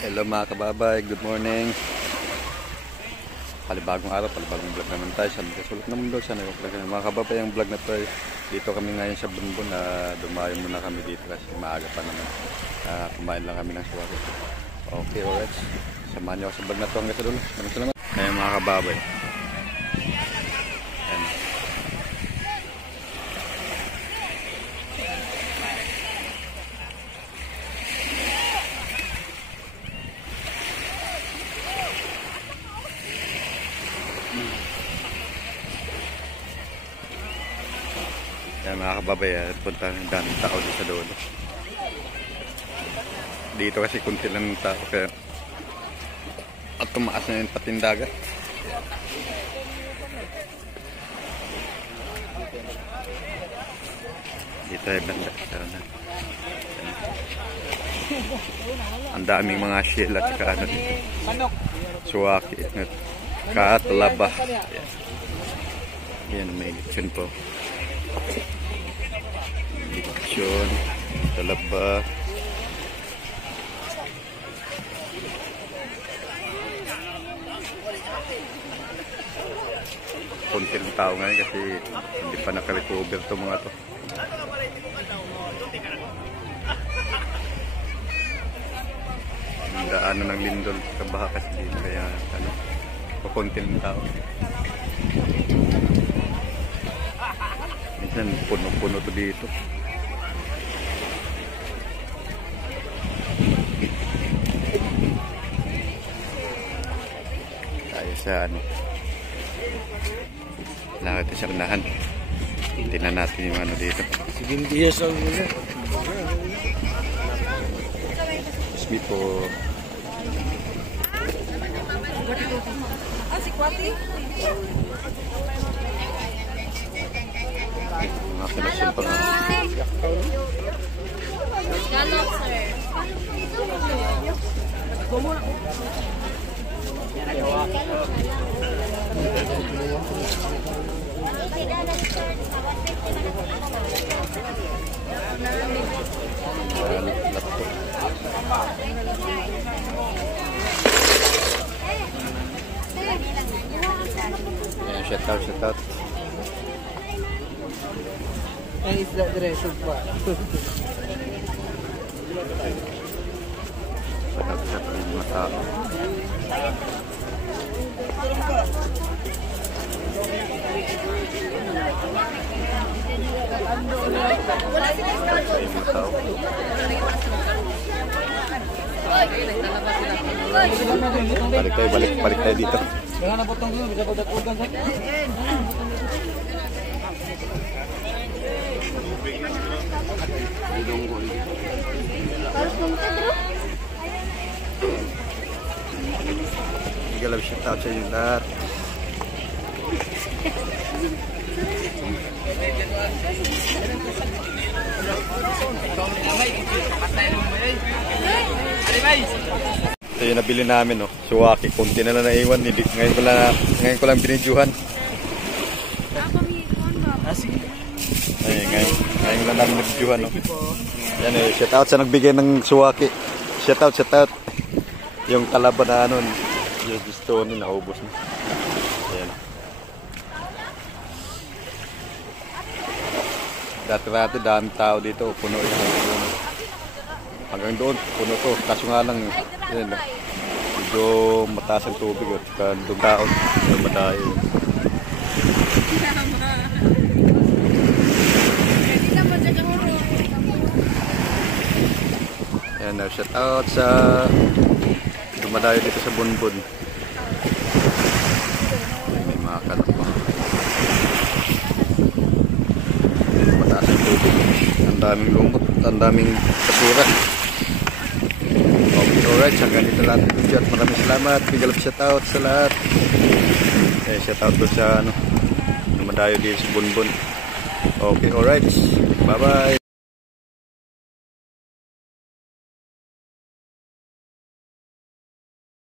Hello mga kababay, good morning. Palibagong araw, palibagong vlog naman tayo. Sa sulok na mundo, sana yung vlog naman. Mga kababay, ang vlog na to ay dito kami ngayon sa Bunbun. Dumayo muna kami dito kasi maaga pa naman. Kumain lang kami ng suwari. Okay, alright. Samahan niyo ako sa vlog na to hanggang sa dulo. Maraming salamat. Ayan mga kababay. Ayan. Yan mga kababay, punta ng daming tao dito sa dulo. Dito kasi kunti lang ng tao kaya at tumaas na yung patindagat. Dito ay banda. Ang daming mga shell at saka ano dito. Suwaki at katalaba. Yan, may lechon po. Lechon, talaba. Konti ng tao ngayon kasi hindi pa naka-recover to mga to. Ang daanan ng lindol kabaha kasi dito kaya ano, konti ng tao. Minsan puno-puno to dito. Tayo sa ano, lakad sa unahan. Tingnan natin yung ano dito. Sige, yes ang muna. Excuse me po. Si Kwati? Mga kinasyon pa nga. Galop, sir. Shout out. Ang isla diretso pa. Shout out yung mga tao. Balik tayo dito. Kaya na potong dito, bisa pagdakugan sa. Galap shout out sa inyo lahat. Ito yung nabili namin, no? Suwaki, konti na lang naiwan. Ngayon ko lang binidyohan. Ay, ngayon lang namin nabidyohan, no? Yan eh, shout out sa nagbigay ng suwaki. Shout out. Yung talaba na ano, yung gusto nyo, naubos na. Ayan. Dati dami tao dito, puno yung hanggang doon, puno to. Kaso nga lang, yun, medyo mataas ang tubig at doon taon, madayo. Ayan, shout out sa dumadayo dito sa Bunbun. May mga kalapa. Mataas ang tubig. Ang daming lumot, ang daming kasura. Okay, alright. Hanggang dito lang ang video at maraming salamat. Big shout out sa lahat. Shout out doon sa ano, dumadayo dito sa Bunbun. Okay, alright. Bye bye.